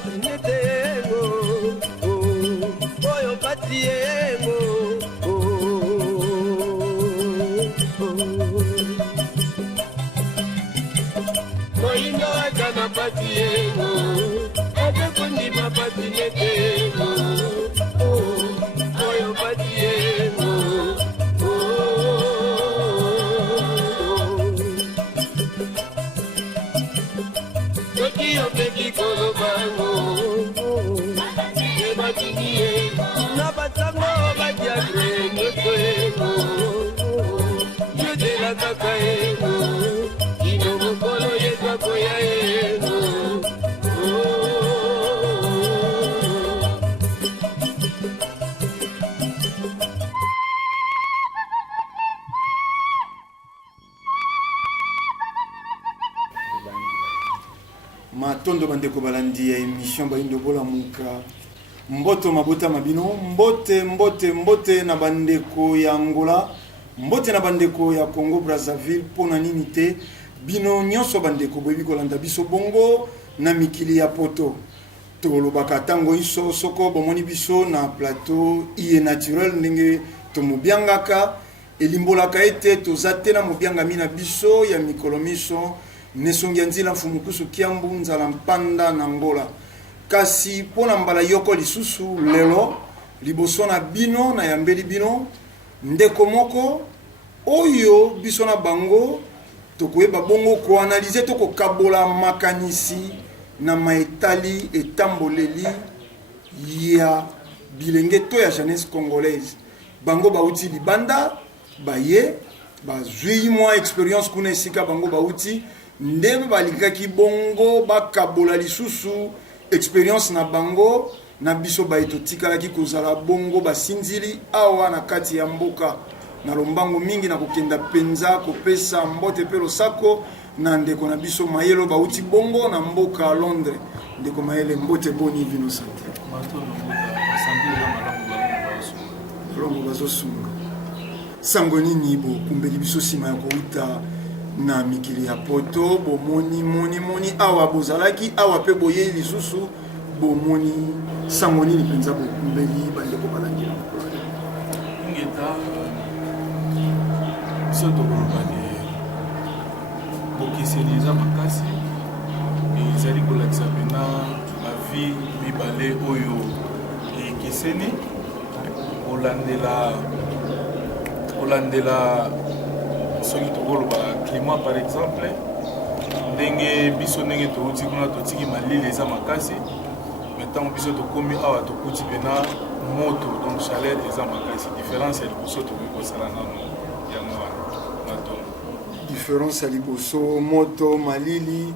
patinetego oyo patiego moindo akana patiego adekundi patinetego oyo patiego Yo peki kolo bango, eba kinye, na batango badia greno toego, yo de la kakaego, ino mokolo yetwa koyaego. Matondo bandeko balandi ya émission bayindo bola muka mboto mabota mabino mbote na bandeko ya Angola mbote na bandeko ya Congo Brazzaville pona nini te bino nyonso bandeko boyebi kolanda biso bongo na mikili ya poto tolobaka tango iso soko bomoni biso na plateau iye naturel ndenge tomobiangaka elimbolaka ete tozate na mobianga mina biso ya mikolo miso nesongi nzila mfumukusu kiambu nzala mpanda na Angola kasi pona mbala yoko lisusu lelo liboso na bino na yambeli bino ndeko moko oyo biso na bango tokoyeba bongo ko analyser to ko kabola makanisi na maetali etamboleli ya bilenge to ya jeunesse congolaise bango bauti libanda baye bazwi mwa experience kuna esika bango bauti ndebe balikaki bongo bakabola lisusu experience na bango na biso baito tikalaki kozala bongo basinzili awa na kati ya mboka na lombango mingi na kokenda penza kopesa mbote pelo sako na ndeko na biso mayelo bauti bongo na mboka Londres ndeko mayele mbote boni vino sante longo bazosunga sango nini bo kumbeli biso sima ya kouta na mikili ya poto bomoni awa bozalaki awa pe boye lisusu bomoni sango nini penza bo kumbeli bandeko balangira ngeta biso tokolobaki bokiseliza makasi ezali kolakisa pena bavi mibale oyo ekeseni kolandela soki tokoloba climat par exemple ndenge biso ndenge touti kuna totiki malili eza makasi maintenant biso tokomi awa tokuti pena moto donc chaleur eza makasi différence ya liboso tokoki kosala nano yango wana na tono différence ya liboso moto malili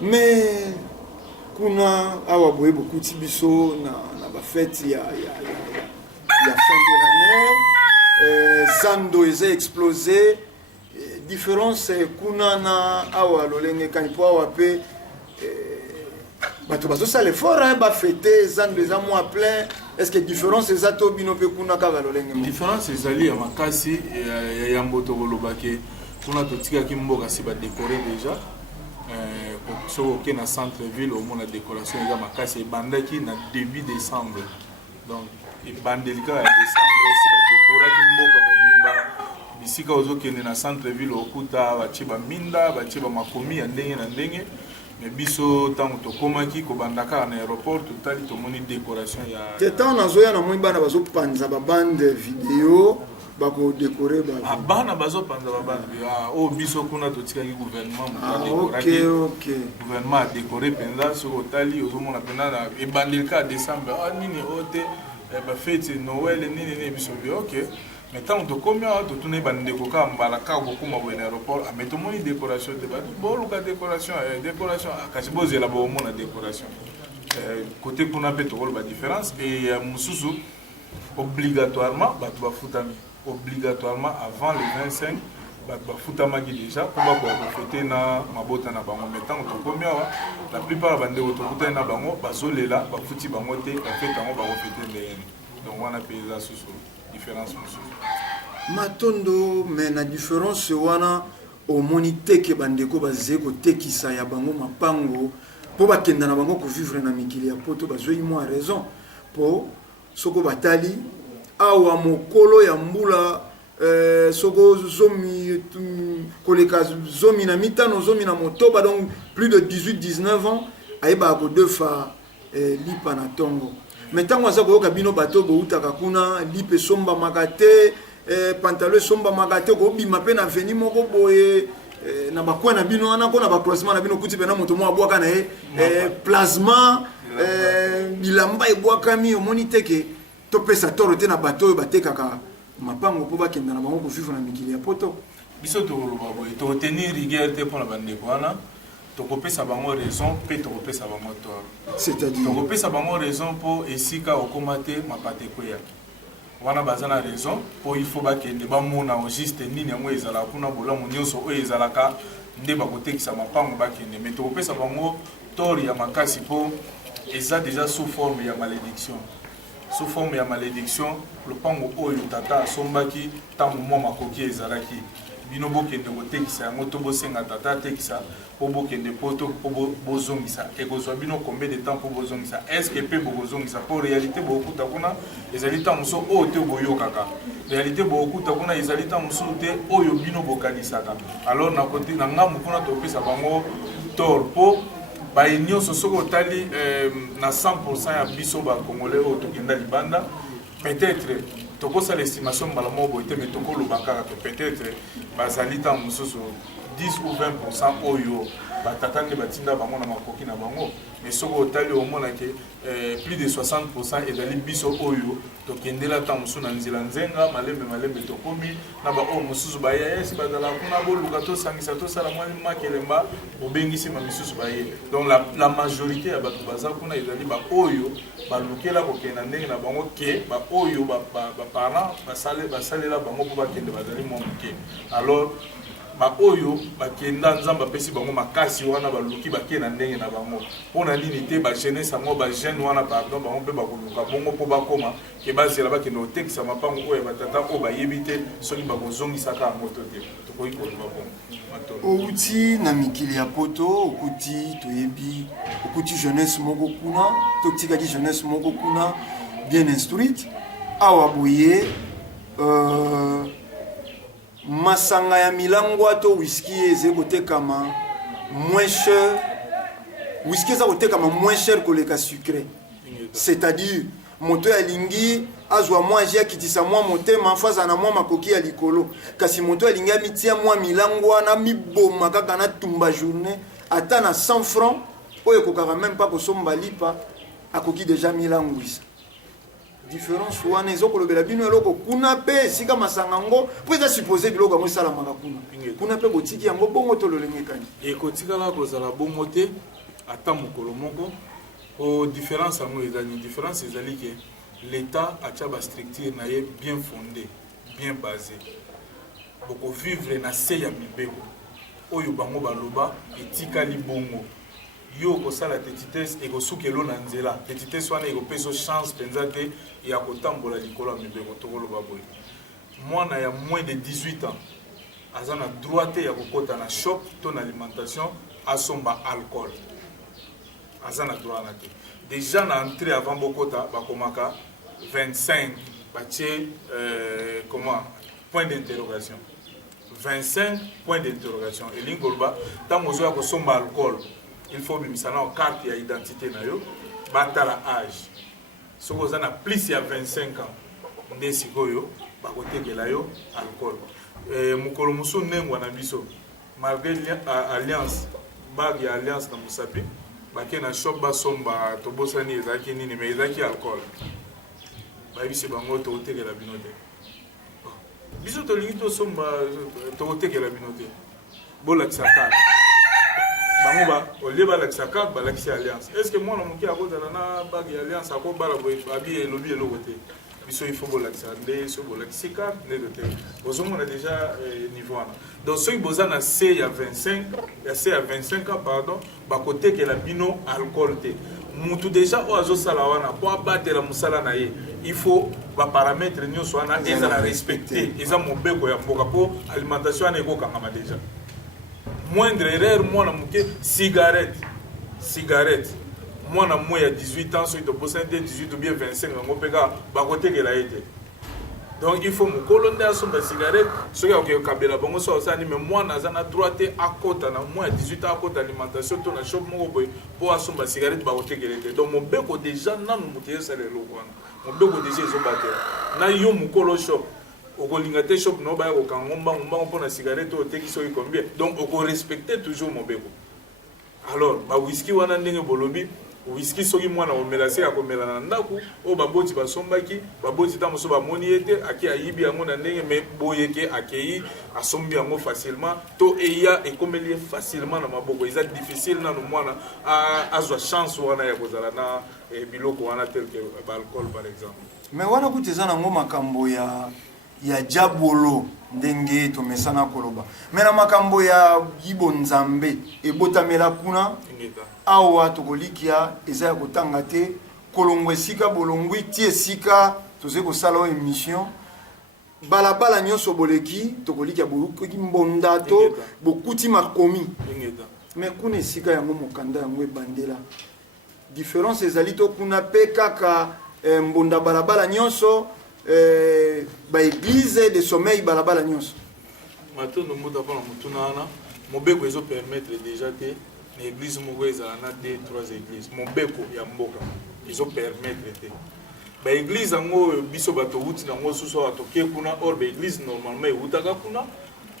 mais kuna awa boye bokuti biso na bafete ya fin de l'année zando eza explosé différence kuna na awa lolenge kanipo awa pe bato bazosala effort ba fêter zando eza mois plein est-ce que différence eza to bino pe kuna kaka lolenge différence ezali ya makasi ya mboto kolobake kuna totikaki mboka si ba décorer déjà soki na centre ville au moins la décoration eza makasi ebandaki na début décembre donc ebandelika ya décembre si ba décoraki mboka mobimba bisika ozokende na centre ville okuta batie baminda batie bamakomi ya ndenge na ndenge mais biso ntango tokomaki kobandaka na aéroport totali tomoni décoration ya tetan nazoya na moi bana bazopanza babande video bakodécorer bana bazopanza babande oyo biso kuna totikaki gouvernement gouvernement adécoré mpenza soki otali ozomona mpena ebandelika ya décembre nini oyo te bafete noël nini biso bi ok mais tant tokomi awa totuna bandeko kaka mbala kaka kokuma boye na aéroport mais tomoni décoration te bato boluka décoration kasi bozela bomona décoration côté kuna mpe tokoloba différence et mosusu obligatoirement bato bafutami obligatoirement avant le 25 bato bafutamaki déjà mpo bakoya kofete na mabota na bango mais ntango tokomi awa la plupart ya bandeko tokutani na bango bazolela bafuti bango te bafete yango bakofete ndeyeni donc wana mpe eza susu différence mosusu matondo mais na différence wana omoni teke bandeko bazali kotekisa ya bango mapango po bakenda na bango vivre na mikili ya poto bazoi moi raison po soko batali awa mokolo ya mbula soko zomi koleka zomi na mitano zomi na motoba donc plus de 18-19 ans ayeba ko defa lipa na tongo mais tango aza koyoka bino bato boutaka kuna lipe somba makate pantalon somba makate ko bima pe na veni moko boye na bakwa na bino wana ko na ba croisement na bino kuti pe na moto mo abwaka na plasma bilamba ebwakami omoni teke to pesa toro te na bato oyo batekaka mapango po bakenda na bango ko vivre na mikili ya poto biso to loba boye to tenir rigueur te pour na bandeko wana tokopesa bango raison pe tokopesa bango tort c'est-à-dire tokopesa bango raison po esika okoma te mapate koya wana baza na raison po il faut bakende bamona o juste nini yango ezala kuna bolamu nyonso oyo ezalaka nde bakotekisa mapango bakende mais tokopesa bango tort ya makasi po eza déjà sous forme ya malédiction sous forme ya malédiction lopango oyo tata asombaki ntango mwa makoki ezalaki bino bokende kotekisa yango to bosenga tata atekisa po bokende poto po bozongisa ekozwa bino combien de temps po bozongisa est-ce que pe bokozongisa po réalité bokuta kuna ezali ntango mosusu oyo te boyokaka réalité bokuta kuna ezali ntango mosusu te oyo bino bokanisaka alors na kote na ngambu kuna topesa bango tort po baye nyonso soki otali na 100% ya biso bakongolais oyo tokenda libanda peut-être tokosala estimation mbala moko boye te mais tokoloba kaka to peut-être bazali ntango mosusu 10 ou 20% oyo batata nde batinda bango na makoki na bango mais soki otali omonake plus de 60% ezali biso oyo tokendela ntango mosusu na nzela nzenga malembe tokomi na baoyo mosusu baya esi bazala kuna boluka tosangisa tosala mwani makelemba obengisima misusu baye donc la majorité ya bato baza kuna ezali baoyo balukela kokenda ndenge na bango ke baoyo baparent basalela bango mpo bakende bazali mwa moke alors baoyo bakenda nzambe apesi bango makasi wana baluki bakenda ndenge na bango mpona nini te bajeunesse yango bajeune wana pardon bango mpe bakoluka bongo mpo bakoma ke bazela bakende kotekisa mapango oyo batata oyo bayebi te soki bakozongisaka yango to te tokoki koloba bongo outi na mikili ya poto okuti toyebi okuti jeunesse moko kuna totikaki jeunesse moko kuna bien instruite awa boye masanga ya milangwa to whisky eze kotekama moins cher whisky eza kotekama moins cher koleka sucré c'est-à-dire moto ya lingi azwa mwa jia kitisa mwa motema faza na mwa makoki ya likolo kasi moto ya lingi amitia mwa milangwa na miboma kaka na tumba journée ata na 100 francs oyo kokaka même pas kosomba lipa akoki déjà milangwisa différence wana ezokolobela bino eloko kuna pe sika masanga ngo po eza supposé biloko yango esalamaka kuna pe botiki yango bongo tololengekani ekotikala kozala bongo te ata mokolo moko o différence yango ezali différence ezali ke l'état atia bastructure na ye bien fondé bien basé bokovivre na se ya mibeko oyo bango baloba etikali bongo yo kosala tetitesse ekosukelo na nzela tetitesse wana ekopesa chance mpenza te ya kotambola likolo ya mibeko tokoloba boye mwana ya moins de 18 ans aza na droit te ya kokota na shop to na alimentation asomba alcool aza na droit na te déjà na entrée avant bokota bakomaka 25 batie comment point d'interrogation 25 point d'interrogation elingi koloba ntango ozoya kosomba alcool il faut bimisa na carte ya identité na yo batala âge soki oza na plus ya 25 ans nde sikoyo bakotekela yo alcool mokolo mosusu ndengwa na biso malgré alliance bage ya alliance na mosapi bake na shop basomba tobosani ezalaki nini mais ezalaki alcool bayebisi bango tokotekela bino te biso tolingi tosomba tokotekela bino te bolakisa karte bango ba olie balakisa karte balakisi alliance est ce que mwana moke akozala na bage ya alliance akobala boye abi elobi eloko te biso il faut bolakisa nde so bolakisi carte nde te bozomona déjà niveau wana donc soki boza na c ya 25 ya c ya 25 ans pardon bakotekela bino alcool te mutu déjà oyo azosala wana po abatela mosala na ye il faut baparametre nyonso wana ezala respecté eza mobeko ya mboka po alimentation wana ekokangama déjà moindre erreur mwana moke cigarette cigarette mwana moi ya 18 ans soki toposani 18 ou bien 25 yango mpeka bakotekela ye te. Donc il faut mokolo nde asomba cigarette soki akokabela bango so osani mais mwana aza na droit te akota na moins ya 18 ans akota alimentation to na shop moko boye mpo asomba cigarette bakotekela te. Donc mobeko déjà nanu moto esala eloko wana mobeko déjà ezobatela na yo mokolo shop okolinga te shop no baya kokanga mbango mpona cigarette oteki soki combien. Donc okorespecte toujours mobeko. Alors ba whisky wana ndenge bolobi whisky soki mwana omela se akomela na ndako o baboti basombaki baboti ta moso bamoni ete aki ayibi yango na ndenge me boyeke akei asombi yango facilement to eya ekomeli facilement na maboko eza difficile na mwana azwa chance wana ya kozala na biloko wana tel que alcool par exemple. Mais wana kuteza nango makambo ya jabolo ndenge tomesana koloba mena makambo ya yibo nzambe ebotamela kuna awa tokolikia eza ya kotanga te kolongo esika bolongwi ti esika toze kosala émission balabala nyonso boleki tokolikia bokoki mbonda to bokuti makomi mais kuna esika yango mokanda yango ebandela différence ezali to kuna pe kaka mbonda balabala nyonso ba église de sommeil balabala nyonso matondo muta pona mutuna wana mobeko ezo permettre déjà te na église moko ezala na 2-3 églises mobeko ya mboka ezo permettre te ba église yango biso bato wuti nango susu atoke kuna or ba église normalement ewutaka kuna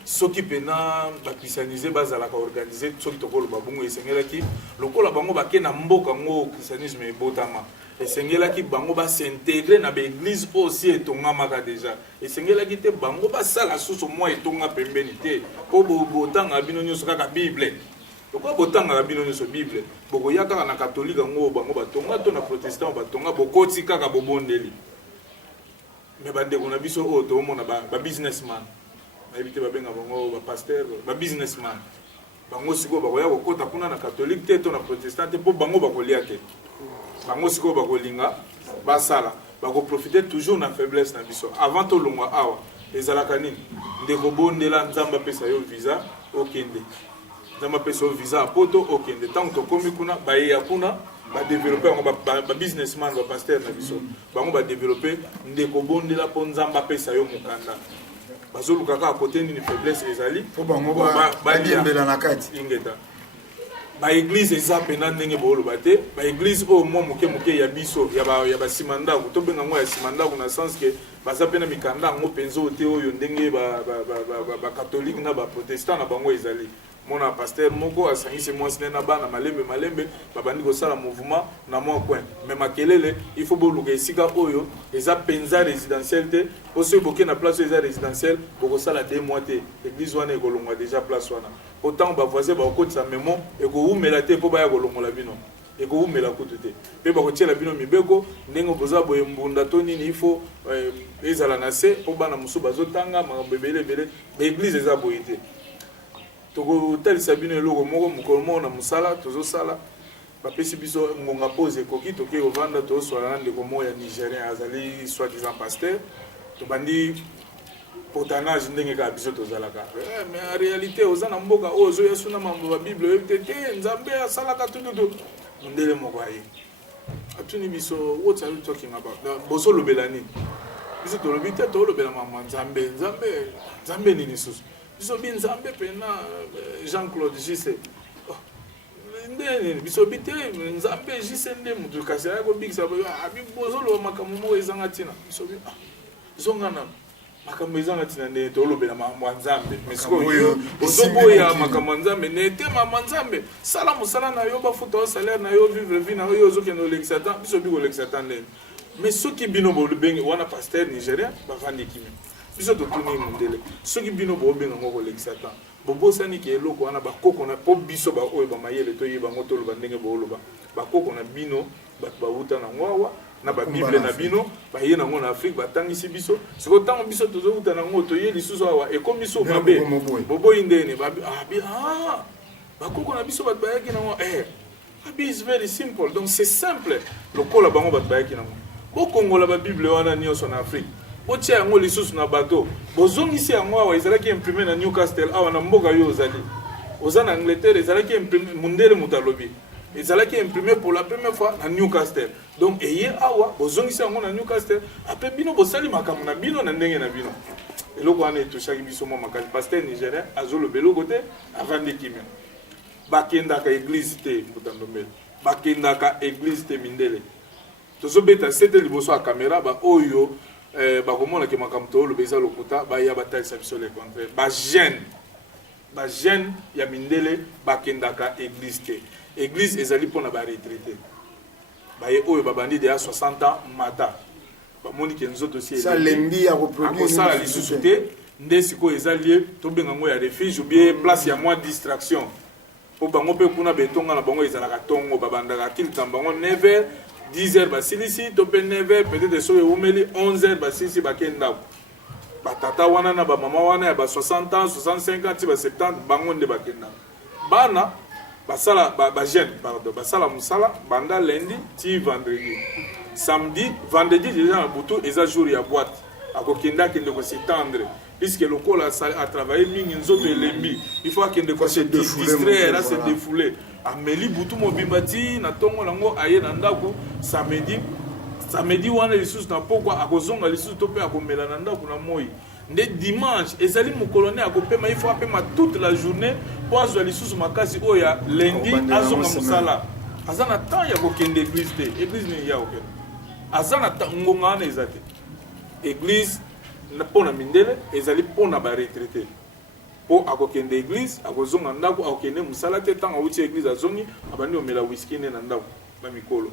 soki pena bakristianize bazalaka organiser soki tokoloba bongo esengelaki lokola bango bake na mboka ngo christianisme ebotama esengelaki bango basintégrer na baéglise aussi etongamaka déjà esengelaki te bango basala susu mwa etonga pembeni te mpo botanga bino nyonso kaka bible lokola botanga bino nyonso bible bokoya kaka na katolike yango bango batonga to na protestant batonga bokoti kaka bobondeli me bandeko na biso oyo toomona babusinessman nayebi te babenga bango bapaster babusinessman bango sikoyo bakoya kokota kuna na katolike te to na protestant te mpo bango bakolia te bango sikoyo bakolinga basala bakoprofite toujours na faiblesse na biso avant tolongwa awa ezalaka nini ndeko bondela nzambe apesa yo visa okende nzambe apesa yo visa apoto okende ntango tokomi kuna bayeya kuna badevelope yango babusinessman bapaster na biso bango badevelope ndeko bondela mpo nzambe apesa yo mokanda bazoluka kaka kote nini faiblesse ezali mpo bango badiembela na kati ingeta baéglise eza pena ndenge booloba te baéglise oyo mwa moke ya biso ya basima ndako tobenga yango ya nsima ndako na sens ke baza mpe na mikanda yango mpenza oyo te oyo ndenge bakatholike na baprotestant na bango ezali mona paster moko asangisi mwasi ne na bana malembe babandi kosala mouvement na mwa coin me makelele il faut boluka esika oyo eza penza résidentiel te oso boke na place eza résidentiel bokosala 2 mois te église wana ekolongwa déjà place wana autant bavoisin bakotisa memo ekowumela te mpo baya kolongola bino ekowumela kutu te mpe bakotiela bino mibeko ndenge boza boye mbunda to nini il faut ezala na se mpo bana mosusu bazotanga makambo ebele baéglise eza boye te tokotalisa bino eloko moko mokolo moko na mosala tozosala bapesi biso ngonga pose ekoki toke kovanda tozoswala na ndeko moko ya nigérien azali soit disant pasteur tobandi portanage ndenge kaka biso tozalaka mais en réalité oza na mboka oyo ozoya suna mambo babible oyebi te nzambe asalaka tututu mondele moko aye atuni biso what are you talking about bozolobela nini biso tolobi te tolobela mama nzambe nini susu biso bi nzambe pena Jean-Claude Jisse ndeni biso bi te nzambe Jisse nde mutu kasi ayako bikisa bozoloba makambo moko ezanga ntina biso bi zongana makambo ezanga ntina nde tolobela mama nzambe mais sikoyo ozoboya makambo nzambe nete mama nzambe sala mosala na yo bafuta o salaire na yo vivre vie na yo ozokende olekisa tan biso bi kolekisa tan ndeni mais soki bino bolobenge wana pasteur nigérien bavandi kimi biso totuni mondele soki bino bobenga ngo kolekisa tan bobosani ke eloko wana bakoko na po biso ba oyo bamayele toyeba ngo toloba ndenge booloba bakoko na bino bato bauta na ngwawa na babible na bino baye nango na Afrique batangisi biso siko ntango biso tozouta nango toye lisusu awa ekomi so mabe boboyi ndeni bakoko na biso bato bayaki nango abi is very simple donc c'est simple lokola bango bato bayaki nango bokongola babible wana nyonso na Afrique botia yango lisusu na bato bozongisi yango awa ezalaki imprime na Newcastle awa na mboka yo ozali oza na Angleterre ezalaki imprime mundele moto alobi ezalaki imprimé pour la première fois na Newcastle. Donc eye awa bozongisa yango na Newcastle après bino bosali makambo na bino na ndenge na bino. Eloko wana etoshaki biso mwa makasi pasteur nigérien azolobela kote avandeki me bakendaka église te Mbutandombele bakendaka église te Mindele tozobeta sete liboso ya caméra ba oyo bakomona ke makambo toloba eza lokuta baya batalisa biso le contraire ba jeune ya Mindele bakendaka église te église ezali mpona baretraité baye oyo babandi deya 60 ans mata bamoni ke nzoto si salembi ya reproduire akosala lisusu te nde sikoyo eza lie tobenga ngo ya refuge ou bien place ya moins distraction po bango mpe kuna betonga na bango ezalaka ntongo babandaka kilita bango 9h 10h basilisi to mpe 9h peut-être soki eumeli 11h basilisi bakei ndako batata wana na bamama wana ya ba 60 ans 65 ans ti ba 70 bango nde bakei ndako bana basala jeune pardon basala musala banda lundi ti vendredi samedi vendredi déjà na butu eza jour ya boîte akokenda kende ko s'étendre puisque le col a travaillé mingi nzoto elembi il faut akende ko se distraire se défouler ameli butu mobimbati na tongo nango aye na ndako samedi wana lisusu na pokwa akozonga lisusu to pe akomela na ndako na moi nde dimanche ezali mokolone akopema il faut apema toute la journée po azwa lisusu makasi oyo ya lundi azonga mosala aza na temps ya kokende église te église nini ya okende aza na ngonga wana eza te église mpo na Mindele ezali mpo na baretraité mpo akokende église akozonga ndako akokende mosala te ntango awuti église azongi abandi omela whisky nde na ndako na mikolo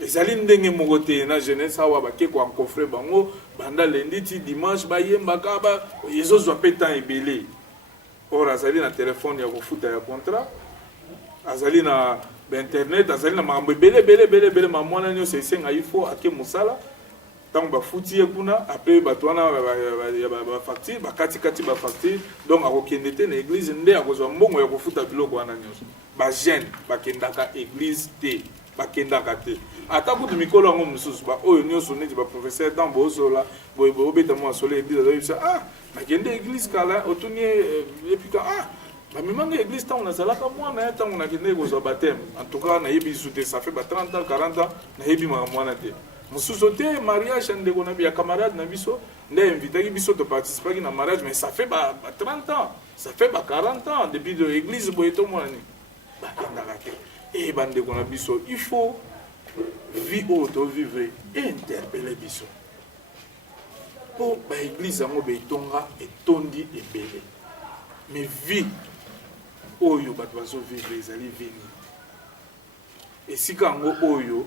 ezali ndenge moko te na jeunesse awa bake koankofre bango banda lundi ti dimanche bayembaka ezozwa mpe temps ebele or azali na telefone ya kofuta ya contrat azali na internet azali na makambo ebele mamwana nyonso esenga ifo ake mosala ntango bafuti ye kuna apres bato wana bafacture bakatikati bafacture donc akokende te na église nde akozwa mbongo ya kofuta biloko wana nyonso bajeune bakendaka église te bakendaka te ata kutu mikolo yango mosusu baoyo nyonso neti baprofesseur ntango bozola boobeta mwa solo église azoyebisa nakende église kala otuni epika bamemanga église ntango nazalaka mwana ya ntango nakende kozwa bateme en tout cas nayebi lisu te ça fait ba 30 ans 40 ans nayebi makambo wana te mosusu te mariage ndeko na ya camarade na biso nde invitaki biso toparticipaki na mariage mais ça fait ba 30 ans ça fait ba 40 ans depuis de église boye tomona ni bakendaka te e bandeko na biso il faut vie oyo tovivre interpele biso mpo baeglise yango betonga etondi ebele mais vie oyo bato bazovivre ezali vini esika yango oyo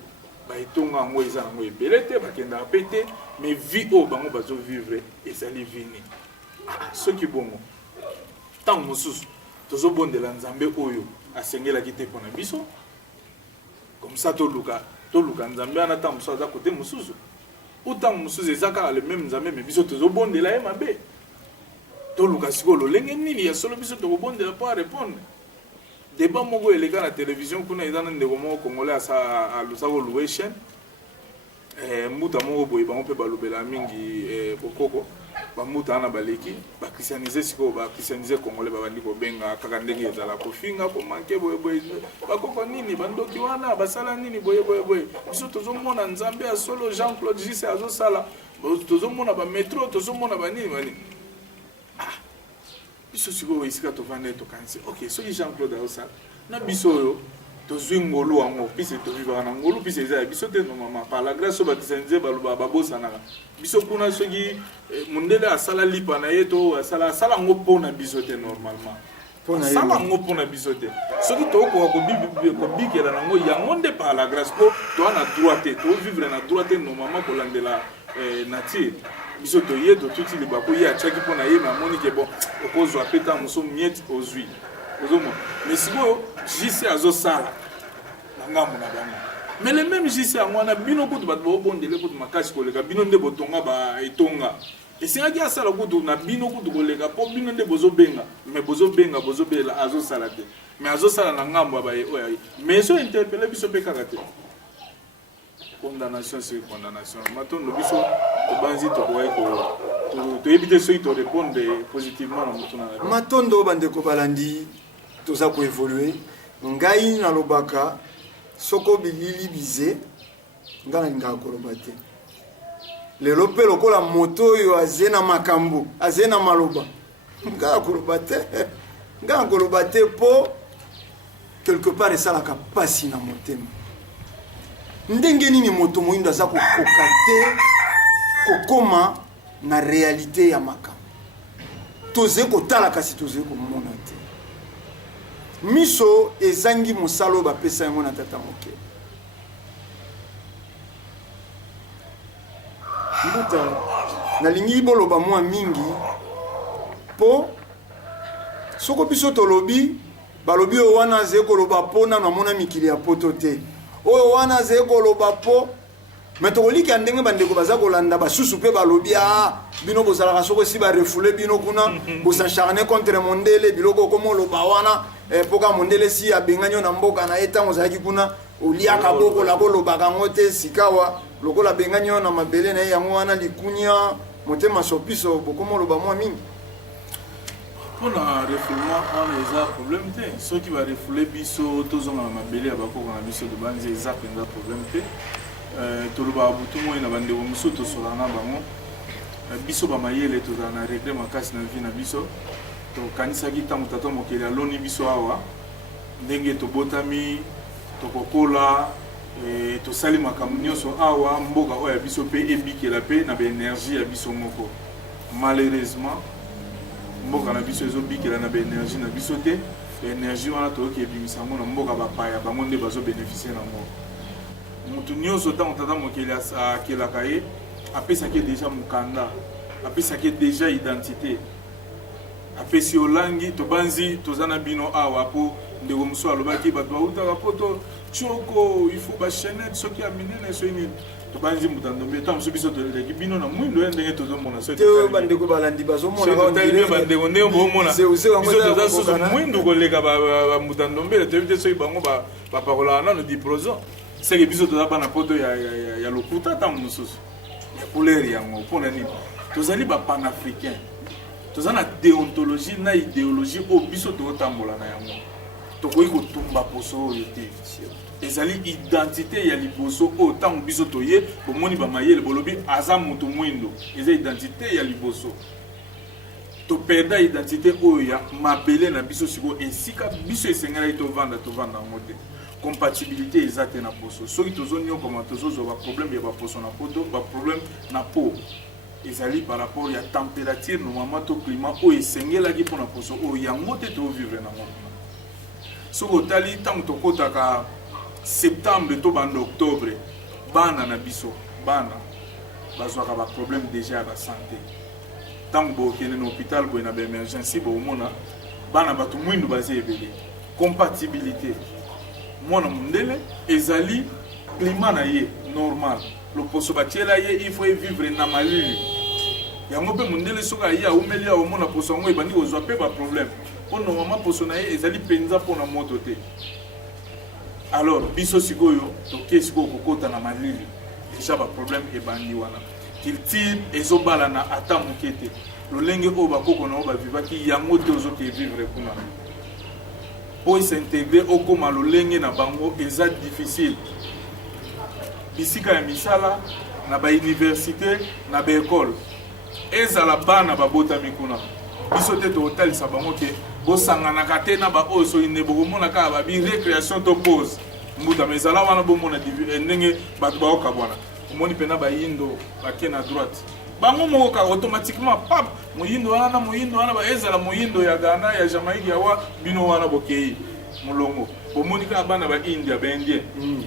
baetonga yango eza nango ebele te bakendaka mpe te mais vie oyo bango bazovivre ezali vini soki bongo ntango mosusu tozobondela nzambe oyo asengelaki te mpona biso comme ça toluka nzambe wana ntango mosusu aza kote mosusu ou ntango mosusu eza kaka le même nzambe me biso tozobondela ye mabe toluka sikoyo lolenge nini ya solo biso tokobondela mpo arépondre débat moko eleka na télévision kuna eza na ndeko moko congolais alusaka oluwe chaîne mbuta moko boye bango mpe balobela mingi bokoko bamuta wana baleki bakristianize sikoyo bakristianize congolais babandi kobenga kaka ndenge ezala kofinga komanke boyeboye bakoko nini bandoki wana basala nini boyeboyeboye biso tozomona nzambe ya solo Jean Claude Jise azosala tozomona bametro tozomona banini banini biso sikoyo esika tovanda tokanisi ok soki Jean Claude azosala na biso oyo tozwi ngolu yango pise tovivaka na ngolu pise eza ya biso te nomama par la grâce oyo bakristianize baloba babosanaka biso kuna soki mundele asala lipa na ye to asala yango mpo na biso te normalement asala yango mpo na biso te soki tokoka kobikela nango yango nde par la grâce mpo toa na droit te tovivre na droit te normalement kolandela nature biso toye totuti libako ye atiaki mpo na ye me amoni ke bon okozwa mpe ntango mosusu miete ozwi ozomona mais sikoyo jise azosala na ngambo na bango mais le même jise yango wana bino kutu bato bobondele kutu makasi koleka bino nde botonga baetonga esengaki asala kutu na bino kutu koleka mpo bino nde bozobenga mais bozobela azosala te mais azosala na ngambo ya baye oyo mais so interpele biso mpe kaka te condamnation sur condamnation matondo biso tobanzi toyebi te soki torépondre positivement na motu na matondo bandeko balandi toza koévolue ngai na lobaka soko bilili bize ngana linga koloba te lelo pe lokola moto oyo azena makambo azena maloba ngana koloba te ngana koloba te po quelque part esalaka pasi na motema ndenge nini moto moyindo aza kokoka te kokoma na réalité ya makambo toze kotala kasi toze komona te miso ezangi mosalo bapesa yango na tata moke mbuta nalingi boloba mwa mingi po soko biso tolobi balobi oyo wana azali koloba po nano amona mikili ya poto te oyo wana azali koloba po me tokolika ndenge bandeko baza kolanda basusu mpe balobi bino bozalaka soko si barefule bino kuna bosacharne contre mondele biloko komoloba wana mpoka mondele si abengani na mboka na ye ntango ozalaki kuna oliaka bokola kolobaka yango te sikawa lokola abengani na mabele na ye yango wana likunia motema sopiso bokomoloba mwa mingi mpona refoulement wana eza problème te soki barefule biso tozonga na mabele ya bakoko na biso tobanzi eza mpenza problème te tolobaka butu moi na bandeko mosusu tosolana na bango biso bamayele tozala na regret makasi na vie na biso tokanisaki ntango tata mokili aloni biso awa ndenge tobotami tokokola tosali makambo nyonso awa mboka oyo ya biso mpe ebikela mpe na baénergie ya biso moko malheureusement mboka na biso ezobikela na baénergie na biso te baénergie wana toyoki ebimisa yango na mboka bapaya bango nde bazobénéficie nango motu nyonso ntango tata mokili akelaka ye apesaki deja mokanda apesaki deja identité apesi olangi tobanzi toza na bino awa po ndeko mosusu alobaki bato bautaka poto tioko ifo bachenete soki ya minene soki nini tobanzi mutandombe ntango mosusu biso toleleki bino na mwindo ya ndenge tozomona te bandeko balandi bazomona bandeko ndenge bomona biso toza susu mwindo koleka bamutandombele toyebi te soki bango bapakolaka nano diproson seke biso toza bana poto ya lokuta ntango mosusu ya couleur yango mpona nini tozali bapanafricain toza na déontologie na idéologie oyo biso tokotambola na yango tokoki kotumba poso oyo te ezali identité ya liboso oyo ntango biso toye bomoni bamayele bolobi aza moto mwindo eza identité ya liboso toperda identité oyo ya mabele na biso sikoyo esika biso esengelaki tovanda yango te compatibilité eza te na poso soki tozonyokoma tozozwa baproblème ya baposo na poto baproblème na po ezali par rapport ya température normalement to climat oyo esengelaki mpona poso oyo yango te tovivre nango soki otali ntango tokotaka septembre to banda octobre bana na biso bana bazwaka baproblème déjà ya basanté ntango bokende na hôpital boye na baémergencie bomona bana bato mwindu baza ebele compatibilité mwana mondele ezali climat na ye normal loposo batiela ye il faut vivre na malili yango mpe mondele soki aye aumeli ya omona poso yango ebandi kozwa mpe baproblème mpo normalement poso na ye ezali mpenza mpona moto te alors biso sikoyo toke sikoyo kokota na malili deja baproblème ebandi wana culture ezobala na ata moke te lolenge oyo bakoko na oyo bavivaki yango te ozoki evivre kuna po s'intégrer okoma lolenge na bango eza difficile bisika ya misala na bauniversité na baekole ezala bana babotami kuna biso te tokotalisa bango ke bosanganaka te na baoyo soki nde bokomona kaka babi récréation to pause mbutama ezala wana bomona ndenge bato baokabwana omoni mpena bayindo bake na droite bango moko kaka automatiquement pap moyindo wana ezala moyindo ya Ghana ya Jamaïque yawa bino wana bokei molongo bomoni kaka bana baindia baindien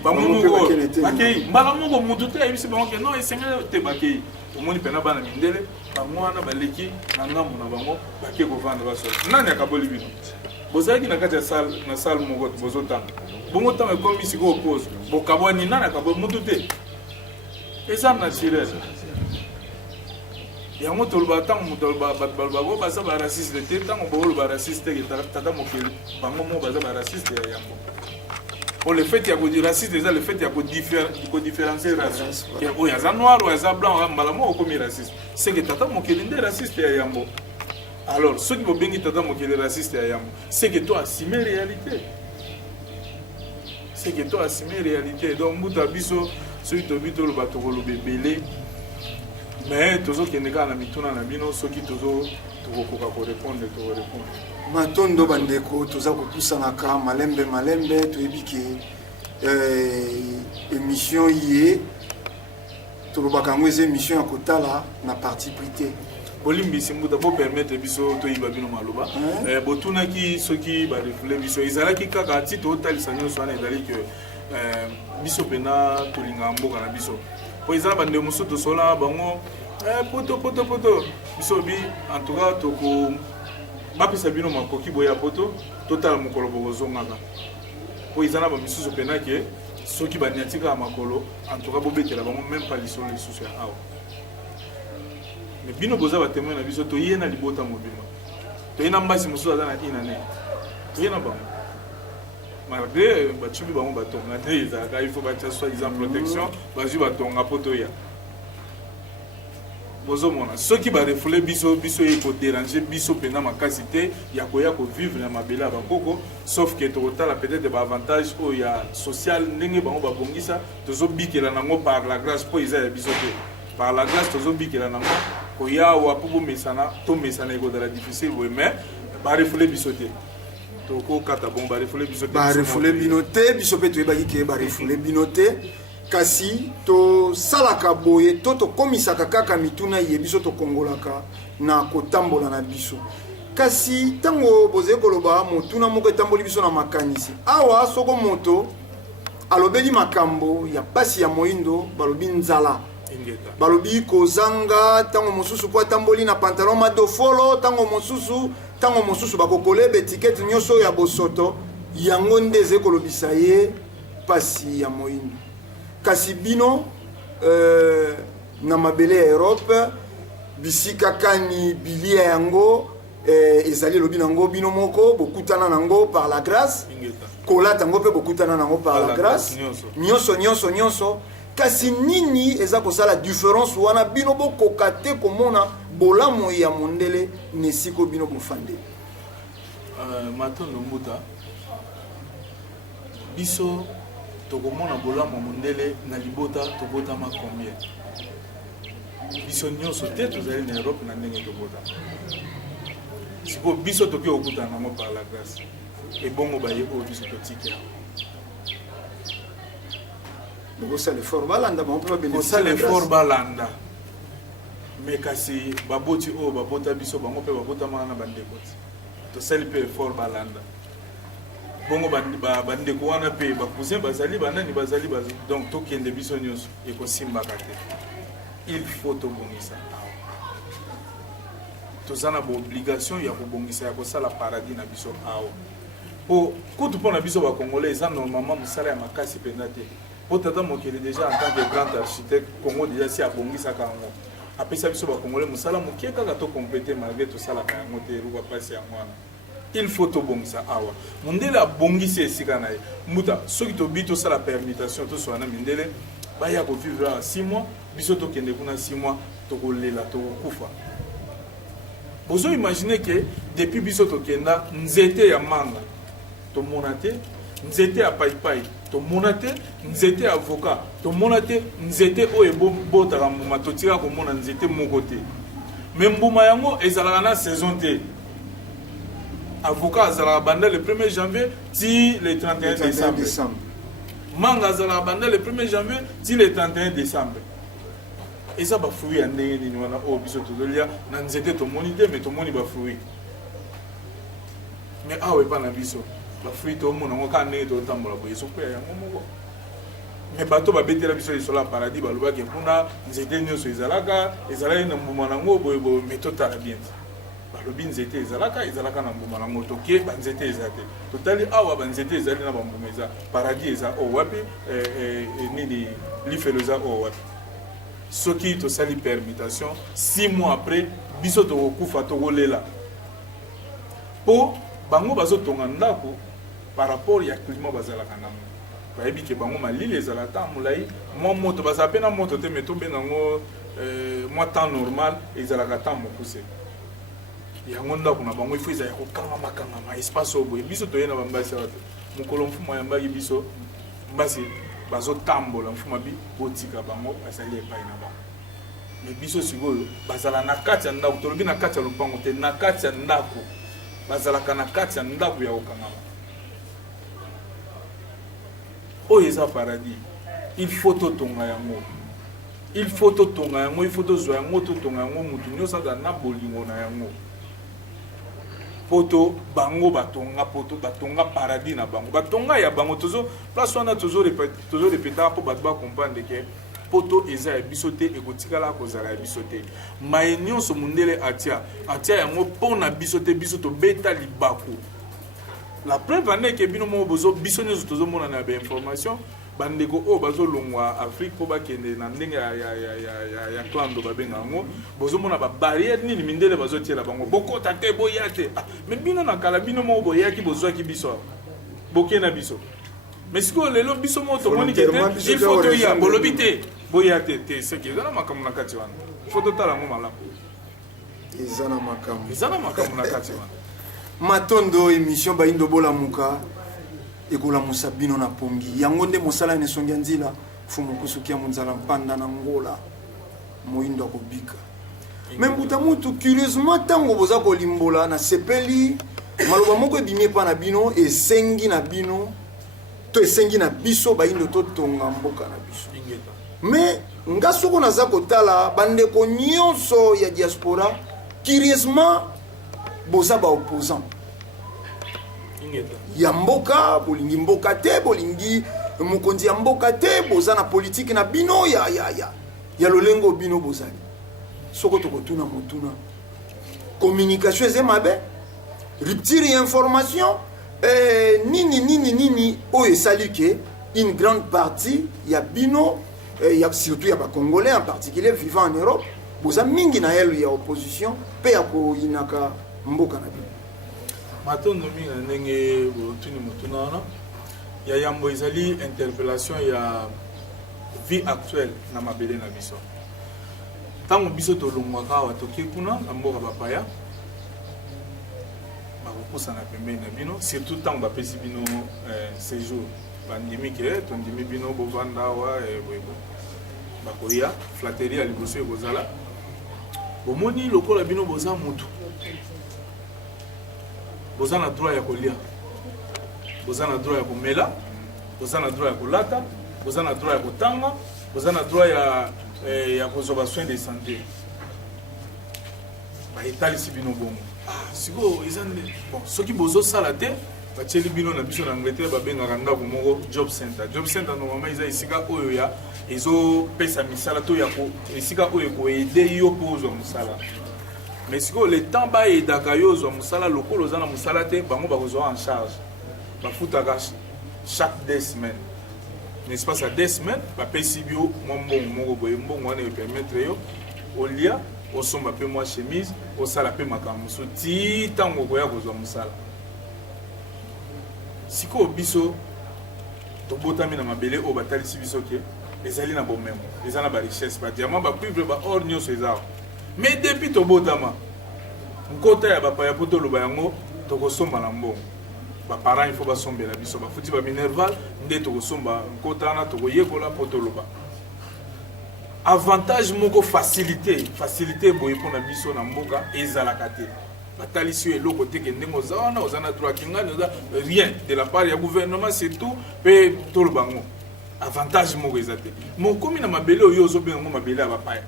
bango moko bakei mbala moko mutu te ayebisi bango ke non esengeli te bakei omoni mpena bana mindele bango wana baleki na ngambo na bango bake kovanda basola nani akaboli bino bozalaki na kati ya sale moko bozotanga bongo ntango ekomi sikoyo pose bokabwani nani akaboli mutu te eza naturel yango toloba ntango moto balobako baza baraciste te ntango baoloba raciste te tata mokili bango moko baza baraciste ya yango po le fait ya raciste eza le fait ya kodifferencie race oyo aza noir oyo aza blanc mbala moko okomi raciste seke tata mokili nde raciste ya yango alors soki bobengi tata mokili raciste ya yango seke to asime réalité c'est que toi assumer réalité donc mbuta biso soki tobi toloba tokoloba ebele mais tozokende kaka na mituna na bino soki tokokoka korépondre tokorépondre matondo bandeko toza kopusanaka malembe toyebi ke émission ye tolobaka yango eza émission ya kotala na parti prité bolimbisi mbuta bopermettre biso toyiba bino maloba botunaki soki barefule biso ezalaki kaka ti totalisa nyonso wana ezali ke biso mpena tolingaka mboka na biso po eza na bandeko mosusu tosola bango poto biso bi en tout cas toko bapesa bino makoki boya poto totala mokolo bokozongaka po eza na bamisusu mpena ke soki baniatikaka makolo en tout cas bobetela bango même pas lisolo lisusu ya awa mais bino boza batémoin na biso toye na libota mobima toye na mbasi mosusu aza na inane toye na bango malgré batyubi bango batonga te ezalaka il faut batia soi disant protection bazwi batonga mpo toya bozomona soki barefule biso ye koderange biso mpena makasi te ya koya kovivre na mabele ya bakoko sauf ke tokotala peut-être baavantage oyo ya social ndenge bango babongisa tozobikela nango par la grâce mpo eza ya biso te par la grâce tozobikela nango koya awa mpo bomesana tomesana ekozala difficile boye mais barefule biso te tokokata bon barefule biso te barefule bino te biso mpe toyebaki ke barefule bino te kasi tosalaka boye to tokomisaka kaka mituna ye biso tokongolaka na kotambola na biso kasi ntango bozali koloba motuna moko etamboli biso na makanisi awa soko moto alobeli makambo ya pasi ya moindo balobi nzala balobi kozanga ntango mosusu po atamboli na pantalon madofolo ntango mosusu bakokoleba etikete nyonso ya bosoto yango nde ezali kolobisa ye pasi ya moindo kasi bino na mabele ya Europe bisika kani bilia yango ezali lobi nango bino moko bokutana nango par la grâce kolata yango pe bokutana nango par la grâce nyonso kasi nini eza kosala différence wana bino bokoka te komona bolamu ya mondele nesiko bino bofande matondo mbuta biso tokomona bolamu mondele na libota tobotama combien biso nyonso te tozali na Europe na ndenge tobota siko biso toki okutana nango par la grâce ebongo baye oyo biso totiki yango bosala effort balanda bosala effort balanda mais kasi baboti oyo babota biso bango mpe babotamaka na bandeko ti tosali mpe effort balanda bongo bandeko wana mpe bacousin bazali banani bazali donc tokende biso nyonso ekosimbaka te il faut tobongisa awa toza na baobligation ya kobongisa ya kosala paradis na biso awa po kutu mpo na biso bakongolais eza normalement mosala ya makasi mpenza te po tata mokili déjà en tant que grand architecte Congo déjà si abongisaka yango apesa biso bakongolais mosala mokie kaka tokomplete malgré tosalaka yango te eluka mpasi yango wana il faut tobongisa awa mondele abongisi esika na ye mbuta soki tobi tosala permutation toswana mindele baya kovivre a 6 mois biso tokende kuna 6 mois tokolela tokokufa bozo imagine ke depuis biso tokenda nzete ya manga tomona te nzete ya paipai tomona te nzete ya avocat tomona te nzete oyo ebotaka mbuma totika komona nzete moko te me mbuma yango ezalaka na saison te avocat azalaka banda le 1er janvier ti le 31 décembre manga azalaka banda le 1er janvier ti le 31 décembre eza bafruit ya ndenge nini wana oyo biso tozolia na nzete tomoni te me tomoni bafruit me awa epa na biso bafruit tomona ngo kaka ndenge totambola boye ezokwea yango moko me bato babetela biso lisolo ya paradis balobaki kuna nzete nyonso ezalaki na mbuma nango boyeboye me totala bien balobi nzete ezalaka na mbuma nango toke banzete eza te totali awa banzete ezali na bambuma eza paradis eza oyo wapi nini lifelo eza oyo wapi soki tosali permutation 6 mois après biso tokokufa tokolela po bango bazotonga ndako par rapport ya climat bazalaka nango bayebi ke bango malili ezala ta molai mwa moto bazala mpe na moto te me tobenga yango mwa temps normal ezalaka ta mokuse yango ndako na bango ifo ezala ya kokangama espace oyo boye biso toye na bambasi awa te mokolo mfumu ayambaki biso basi bazotambola mfuma bi botika bango basali epai na bango mais biso sikoyo bazala na kati ya ndako tolobi na kati ya lupango te na kati ya ndako bazalaka na kati ya ndako ya kokangama oyo eza paradis il faut totonga yango il faut totonga yango il faut tozwa yango totonga yango mutu nyonso aza na bolingo na yango poto bango batonga poto batonga paradis na bango batonga ya bango tozo place wana tozo répéter po bato ba comprendre que poto eza ya biso te ekotikala kozala ya biso te maye nyonso mundele atia yango mpona biso te biso tobeta libaku la preuve ane ke bino mo bozo biso nyonso tozomona na ba information bandeko oyo bazolongwa Afrique po bakende na ndenge ya clando babenga yango bozomona babarrière nini mindele bazotiela bango bokota te boya te mais bino na kala bino mo boyaki bozwaki biso boke na biso mais sikoyo lelo biso mo tomoni ke te il faut toya bolobi te boya te seki ezana makambo na kati wana il faut totala yango malamu ezana makambo na kati wana matondo émission bayindo bolamuka ekola musabino na pongi yango nde mosala ne songia nzila fumu kusukia munzala mpanda na ngola moindo akobika membuta mutu curieusement tango boza kolimbola na sepeli maloba moko ebimie pa na bino esengi na bino to esengi na biso bayindo to tonga mboka na biso mais nga soko naza kotala bandeko nyonso ya diaspora curieusement boza ba opposant ya mboka bolingi mboka te bolingi mokonzi ya mboka te boza na politique na bino ya lolengo bino bozali soko tokotuna motuna communication eze mabe rupture ya information nini oyo esali ke une grande partie ya bino surtout ya bakongolais en particulier vivant en Europe boza mingi na yelo ya opposition pe ya koyinaka mboka na bino matondo mingi ndenge botuni motuna wana ya yambo ezali interpellation ya vie actuelle na mabele na biso ntango biso tolongwaka awa toke kuna na mboka bapaya bakopusana pembeni na bino surtout ntango bapesi bino séjour bandimi ke tondimi bino bovanda awa bakoya flatterie ya liboso ekozala bomoni lokola bino boza mutu boza na droit ya kolia boza na droit ya komela boza na droit ya kolata boza na droit ya kotanga boza na droit ya kozwa soin de santé baetalisi bino bongo sikoyo eza bon soki bozosala te batieli bino na biso na Angleterre babengaka ndako moko job center normalement eza esika oyo ya ezopesa misala to esika oyo ekoede yo mpo ozwa mosala mais sikoyo le temps baedaka yo ozwa mosala lokolo oza na mosala te bango bakozwa en charge bafutaka chaque 2 semaines n'est-ce pas ça 2 semaines bapesi bio mwa mbongo moko boye mbongo wana epermettre yo olia osomba mpe mwa chemise osala mpe makambo mosusu ti ntango okoya kozwa mosala sikoyo biso tobotami na mabele oyo batalisi biso ke ezali na bomemo eza na barichesse badiamant bacuivre baor nyonso eza mais depuis tobotama nkota ya bapaya mpo toloba yango tokosomba na mbongo baparent il faut basombela biso bafuti baminerval nde tokosomba nkota wana tokoyekola mpo toloba avantage moko facilité boye mpona biso na mboka ezalaka te batalisi yo eloko teke ndenge oza wana oza na droit kingani oza rien de la part ya gouvernement surtout mpe toloba ngo avantage moko eza te mokomi na mabele oyo ozobenga ngo mabele ya bapaya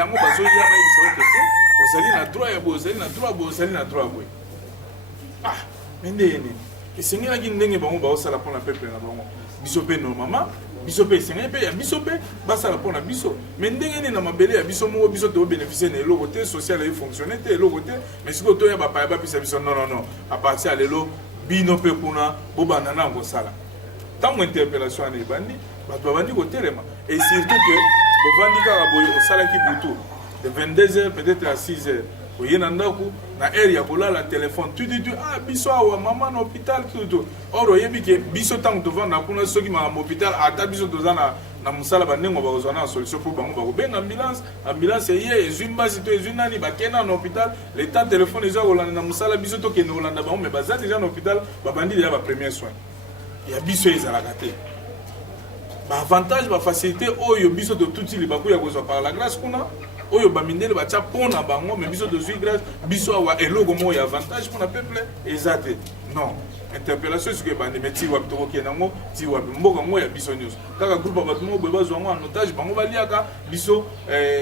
yango bazoya bayebisa oke te ozali na droit ya boye ozali na droit boye ozali na droit boye ndenge esengelaki ndenge bango baosala mpona peuple na bango biso mpe normalement biso mpe esengeli mpe ya biso mpe basala mpona biso mais ndenge nini na mabele ya biso moko biso tobénéficie na eloko te social efonctionne te eloko te mais sikoyo toya bapaya bapesa biso non a partir ya lelo bino mpe kuna bobanda na kosala ntango interpellation wana ebandi bato babandi kotelema et surtout que bovandi kaka boye osalaki butu de 22h peut-être à 6h oye na ndako na aire ya kolala téléphone tu biso awa mama na hôpital tout or oyebi ke biso ntango tovanda kuna soki makambo hôpital ata biso toza na mosala bandenge bakozwa na solution mpo bango bakobenga ambulance eye ezwi mbasi to ezwi nani bakenda na hôpital leta téléphone eza kolanda na mosala biso tokende kolanda bango mais baza deja na hôpital babandi deja bapremier soin ya biso ezalaka te avantage ba facilité oyo biso de tout il bakuya kozwa par la grâce kuna oyo ba mindele ba tia pona bango mais biso de suite grâce biso wa eloko mo ya avantage pour le peuple exact non interpellation ce que bande meti wa bitoko kenango ti wa mboka mo ya biso news kaka groupe ba tumo beba zo en otage bango baliaka biso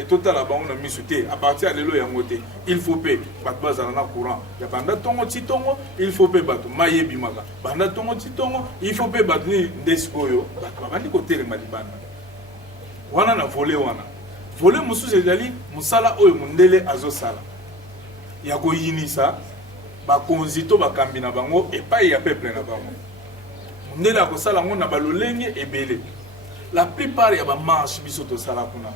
total la bango na miso te à partir de lo ya ngote il faut payer bat bazala na courant ya banda tongo ti tongo il faut payer bato mayebi maka banda tongo ti tongo il faut payer bato ni ndeskoyo bato bandi ko tele malibana wana na voler wana voler mususu ezali musala oyo mundele azosala ya koyinisa bakonzi to bakambi na bango epai ya peuple na bango ndele akosala ngo na balolenge ebele la plupart ya ba marche biso to sala kuna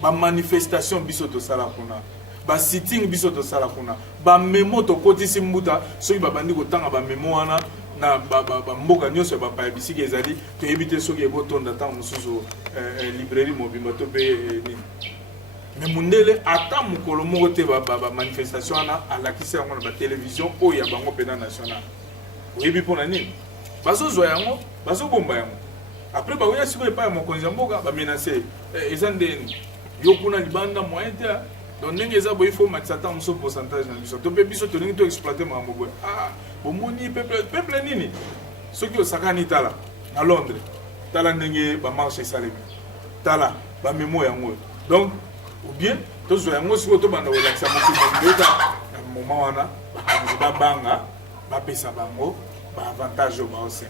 ba manifestation biso to sala kuna ba sitting biso to sala kuna ba memo to kotisi mbuta soki babandi kotanga ba memo wana na ba mboka nyonso ba pa bisiki ezali to ebite soki ebotonda tant mususu librairie mobimba to pe ni mais mundele ata mukolo moko te ba manifestation na alakisi yango na ba télévision oyo ya bango pena national oyebi pona nini bazozwa yango bazobomba yango après bakoya sikoyo epai ya mokonzi ya mboka bamenace eza ndeni yo kuna libanda moyen te donc ndenge eza boye faut matisa ata moso pourcentage na biso to mpe biso tolingi to exploite makambo boye bomoni peuple nini soki osakani tala na Londres tala ndenge bamarche esalemi tala bamemo yango donc ou bien tous yango siko to banda kolakisa mokili beta na moment wana babanga bapesa bango ba avantage ba aussi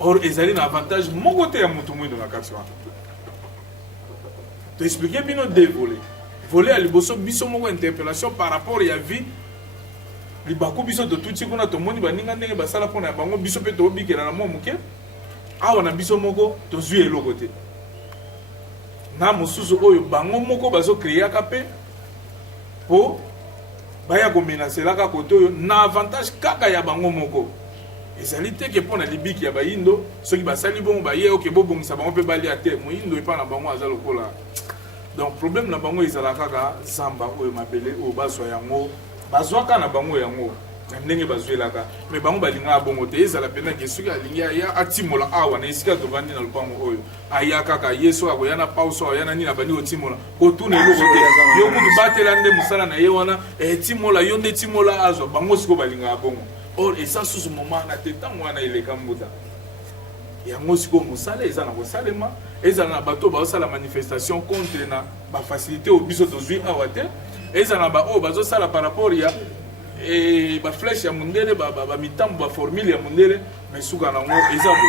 or ezali na avantage moko te ya mutu mwindo na kati wana to expliquer bino de voler à liboso biso moko interpellation par rapport ya vie libaku biso to tuti kuna to moni baninga ndenge basala pona ya bango biso pe to bikela na mo muke awa na biso moko to zwi eloko te na mususu oyo bango moko bazo créer kape po baya ko menacer la ka koto yo na avantage kaka ya bango moko ezali te ke pona libiki ya bayindo soki basali bongo baye oke bobongisa bango pe bali ate moyindo epa na bango azalo kola donc problème na bango ezala kaka zamba oyo mabele o bazwa yango bazwaka na bango yango ndenge bazwelaka mais bango balinga bongo te ezala pena ke soki alingi ya atimola awa na esika to bandi na lupango oyo aya kaka yeso akoya na pauso akoya na nini na bandi otimola kotuna eloko te yo kutu batela nde musala na ye wana timola yo nde timola azwa bango siko balinga bongo or esa susu moment na te ntango wana eleka mbuta yango siko musala eza na kosalema ezala na bato bazosala manifestation contre na bafacilité o biso tozwi awa te ezala na baoyo bazosala par rapport ya ba flèche ya mundele ba mitambo ba formule ya mundele mais suka nango eza bo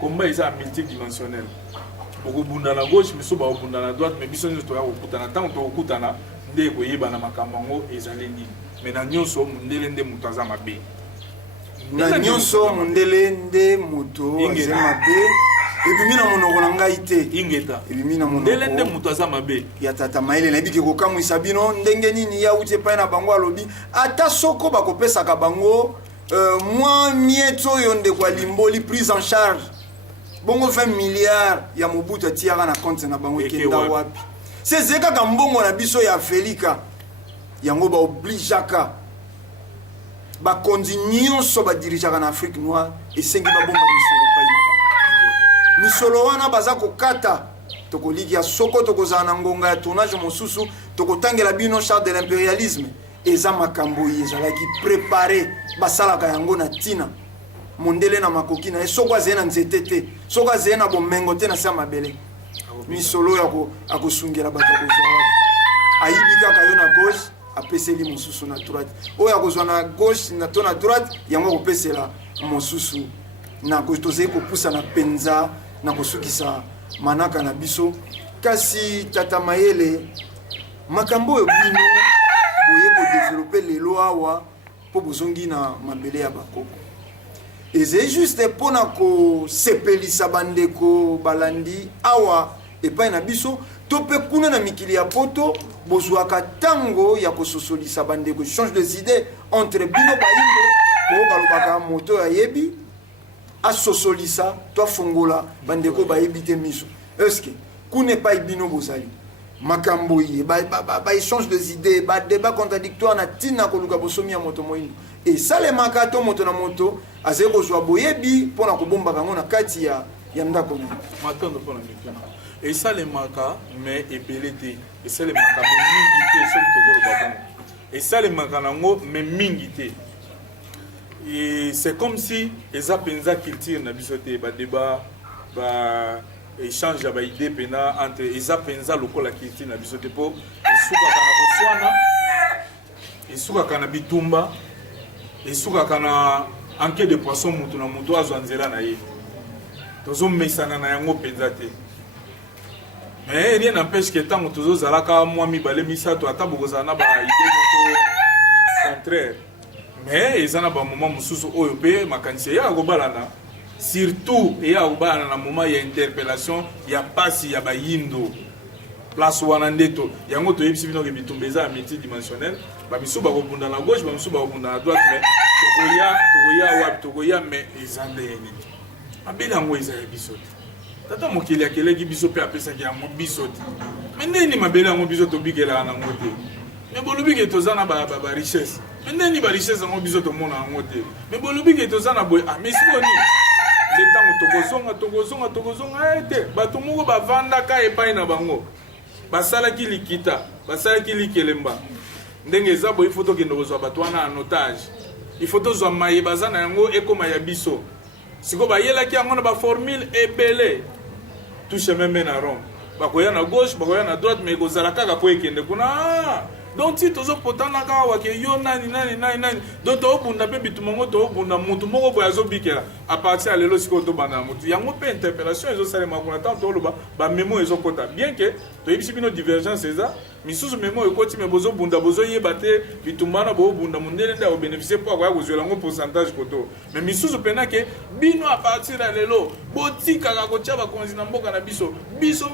combat eza multidimensionnel boko bunda na gauche mais suba bunda na droite mais biso nyo to ya kokutana tant to kokutana nde koyeba na makambo ngo ezali nini mais na nyonso mundele nde muto aza mabe na nyonso mundele nde muto aza mabe ebimi na monoko na ngai te ingeta ebimi na monoko ndele nde muto aza mabe ya tata maele na ebiki kokamwisa bino ndenge nini ya uti epai na bango alobi ata soko bakopesaka bango mwa miete oyo ndeko alimboli prise en charge bongo 20 milliards ya mobutu atiaka na compte na bango ekenda wapi seze kaka mbongo na biso ya Afrika yango baobligeaka bakonzi nyonso badirijaka na Afrique noire esengi babomba misolo epai na bango misolo wana baza kokata tokoliki ya soko tokozala na ngonga ya tournage mosusu tokotangela bino charte de l'impérialisme eza makambo ezalaki préparé basalaka yango na tina mondele na makoki na soko azali na nzete te soko azali na bomengo te na sa mabele misolo ya akosungela bato kozwa ayibi kaka yo na gauche apeseli mosusu na droite oyo akozwa na gauche na to na droite yango akopesela mosusu na gauche tozali kopusa na penza na kosukisa manaka na biso kasi tata mayele makambo oyo bino boye kodevelope lelo awa mpo bozongi na mabele ya bakoko eze juste mpona kosepelisa bandeko balandi awa epai na biso to mpe kuna na mikili ya poto bozwaka ntango ya kososolisa bandeko change des idées entre bino bayindo po balobaka moto ayebi asosolisa to afongola bandeko bayebi te miso eske kuna epai bino bozali makambo ye ba échange des idées ba débat contradictoire na tina koluka bosomi ya moto moyindo esalemaka to moto na moto azali kozwa boyebi mpona kobombaka yango na kati ya ya ndako na matondo mpona mikena esalemaka me ebele te esalemaka me mingi te soki tokoloba bongo esalemaka nango me mingi te c'est comme si eza mpenza culture na biso te badébat échange ya baidée mpena entre eza mpenza lokola culture na biso te mpo esukaka na koswana esukaka na bitumba esukaka na enquête de poisson mutu na mutu azwa nzela na ye tozomesana na yango mpenza te mais rien n'empêche que ntango tozozalaka mwa mibale misato ata bokozala na baide moko contraire mais eza na bamoment mosusu oyo mpe makanisi eyaka kobalana surtout eyaka kobalana na moment ya interpellation ya mpasi ya bayindo place wana nde yango toyebisi bino ke bitumba eza ya multidimensionnel bamisu bakobunda na gauche bamisu bakobunda na droite mais tokoya wapi tokoya mais eza nde nini mabele yango eza ya biso te tata mokili akeleki biso mpe apesaki yango biso te me ndeni mabele yango biso tobikelaka nango te me bolobi ke toza na barichesse me ndeni barichesse yango biso tomona yango te me bolobi ke toza na boye mesikoni nde ntango tokozonga ete bato moko bavandaka epai na bango basalaki likita basalaki likelemba ndenge eza boye ifo tokende kozwa bato wana en otage ifo tozwa maye baza na yango ekoma ya biso siko bayelaki yango na baformule ebele touche meme na rond bakoya na gauche bakoya na droite mais ekozala kaka po ekende kuna donc ti tozopotana kaka wake yo nani donc toobunda mpe bituma ngo toobunda mutu moko boye azobikela apartir ya lelo sikoyo tobanda na mutu yango mpe interpellation ezosalema kuna ntango tooloba bamemo ezokota bien ke toyebisi bino divergence eza misusu memo ekoti me bozobunda bozoyeba te bitumba wana boobunda mondele nde akobénéficie mpo akoya kozwela yango pourcentage koto mais misusu mpena ke bino apartir ya lelo botikaka kotia bakonzi na mboka na biso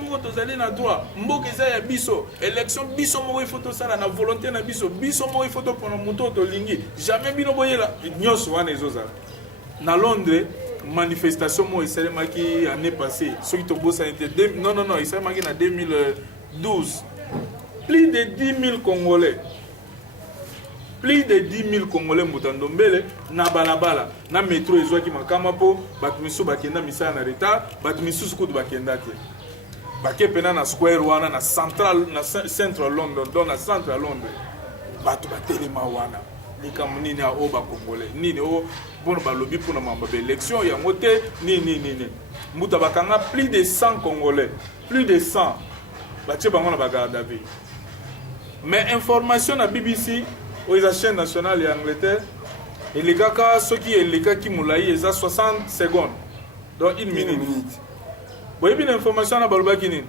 moko tozali na droit mboka eza ya biso élection biso moko ifo tosala na volonté na biso moko ifo topona moto oyo tolingi jamais bino boyela nyonso wana ezozala na Londres manifestation moko esalemaki année passée soki tobosani te non esalemaki na 2012 plus de 10 000 Congolais. Plus de 10 000 Congolais Moutandombele, na balabala, na métro ezwaki makama po, batumisu bakenda misala na retard, batumisu skudu bakenda te. Bake pena na square wana na central London, dans na central London. Batu batelema wana. Likambo nini a oba Congolais. Nini o bono balobi pona mamba élection ya ngote nini. Muta bakanga plus de 100 Congolais. Plus de 100. Batie bango na bagarde à vue. Mais information na BBC ou la chaîne nationale d'Angleterre et les gars qui moulaï ils 60 secondes donc une minute. Vous avez une information na balba kinin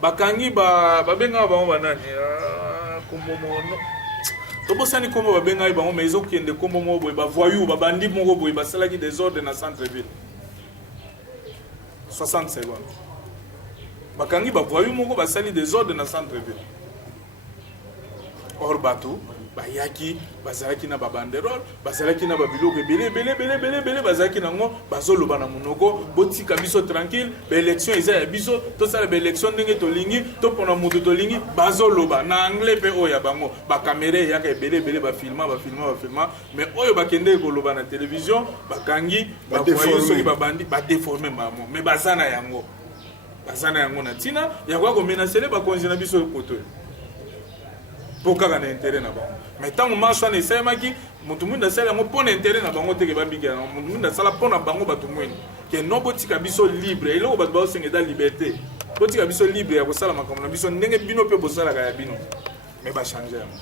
bakangi ba benga ba banani kombo mono to bosani kombo ba benga ba mais ezo kende kombo mo boy ba voyou ba bandi mo boy ba sala ki des ordres na centre ville 60 secondes bakangi ba voyou mo ba sali des ordres na centre ville. Or bateau bayaki bazalaki na babanderole bazalaki na babiloko belé bazalaki nango bazoloba na monoko botika biso tranquille élection eza ya biso to sala élection ndenge tolingi to pona mutu tolingi bazoloba na anglais pe oya bango ba caméra yaka belé ba filma mais oyo bakende koloba na télévision bakangi ba voyer soki babandi ba déformer mamo mais bazana yango na tina yakwa ko menacer ba konzi na biso koto pour kaka na intérêt na bango mais tant marche na esalemaki mutu mwinda asala yango mpo na intérêt na bango teke babikela mutu mwinda asala mpo na bango bato mwini ke no botika biso libre eloko bato baosenga eza liberté botika biso libre ya kosala makambo na biso ndenge bino mpe bosalaka ya bino mais bachange yango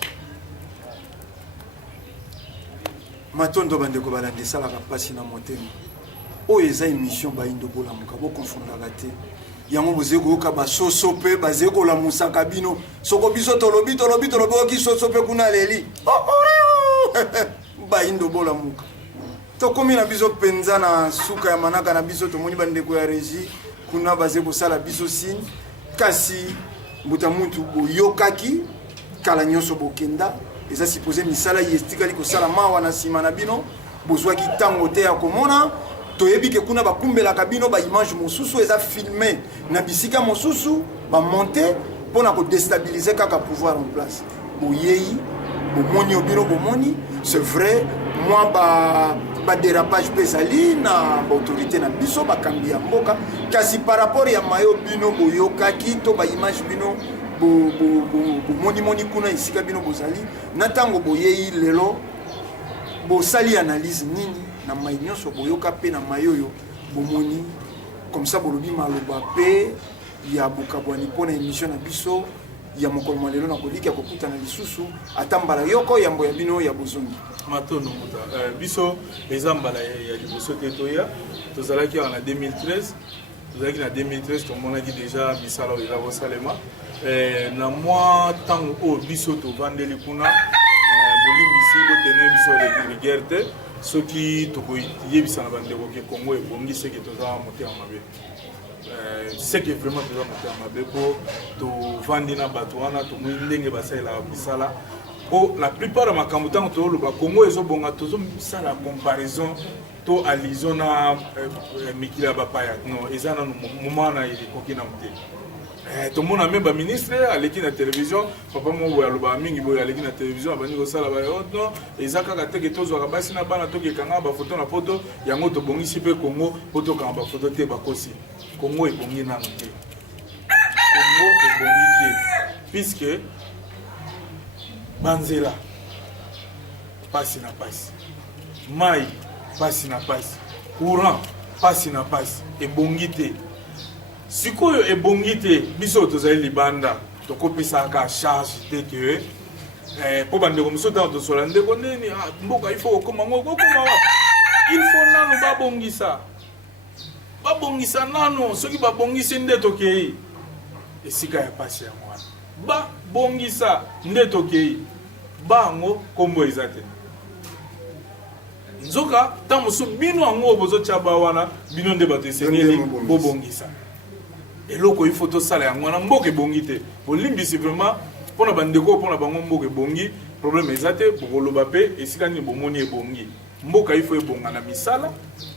matondo bandeko balandi esalaka mpasi na motema oyo eza émission bayindo bolamuka bokonfondaka te yango bozali koyoka basoso mpe bazali kolamusaka bino soko biso tolobi oki soso mpe kuna leli bayindo bolamuka tokomi na biso mpenza na suka ya manaka na biso tomoni bandeko ya régie kuna bazali kosala biso signe kasi mbuta mutu boyokaki kala nyonso bokenda eza supposé misala ye estikali kosala mawa na nsima na bino bozwaki ntango te ya komona toyebi ke kuna bakumbelaka bino ba image mosusu eza filmé na bisika mosusu ba monter pona ko déstabiliser kaka pouvoir en place boyeyi bomoni obino bomoni c'est vrai moi badérapage mpe ezali na baautorité na biso bakambi ya mboka kasi par rapport ya mayo bino boyokaki to baimage bino bomonimoni kuna esika bino bozali na ntango boyei lelo bosali analyse nini na mai nyonso boyoka mpe na mai oyo bomoni comme ça bolobi maloba mpe ya bokabwani mpo na émission na biso ya mokolo mwa lelo na koliki ya kokutana lisusu ata mbala yoko yambo ya bino ya bozongi matono muta biso eza mbala ya liboso te toya tozalaki na 2013 tozalaki na 2013 tomonaki déjà misala oyo eza kosalema na mwa ntango oyo biso tovandeli kuna bolimbisi botene biso rigueur te soki tokoyebisa na bandeko ke Congo ebongisi ke toza motema mabe c'est que vraiment toza motema mabe mpo tovandi na bato wana tomoi ndenge basalelaka misala po la plupart ya makambo ntango tozoloba Congo ezobonga tozosala comparaison to alizo na mikili ya bapaya non eza nano moma na ekoki na mote tomona même baministre aleki na télévision papa moko boye alobaka mingi boye aleki na télévision abandi kosala bayono eza kaka teke tozwaka basi na bana tokekanga bafoto na poto yango tobongisi mpe Congo po tokanga bafoto te bakosi Congo ebongi nano te Congo ebongi te puisque banzela pasi na pasi mai pasi na pasi courant pasi na pasi ebongi te sikoyo ebongi te biso tozali libanda tokopisaka charge te ke po bandeko miso ntango tosola ndeko nini mboka il faut kokoma ngo kokoma wa il faut nano babongisa nano soki babongisi nde tokei esika ya pasi ya mwana babongisa nde tokei bango kombo eza te nzoka ntango mosusu bino yango bozotya wana bino nde bato esengeli bobongisa eloko ifo tosala yango wana mboka ebongi te bolimbisi vraiment mpona bandeko mpona bango mboka ebongi problème eza te bokoloba mpe esika nini bomoni ebongi mboka ifo ebonga na misala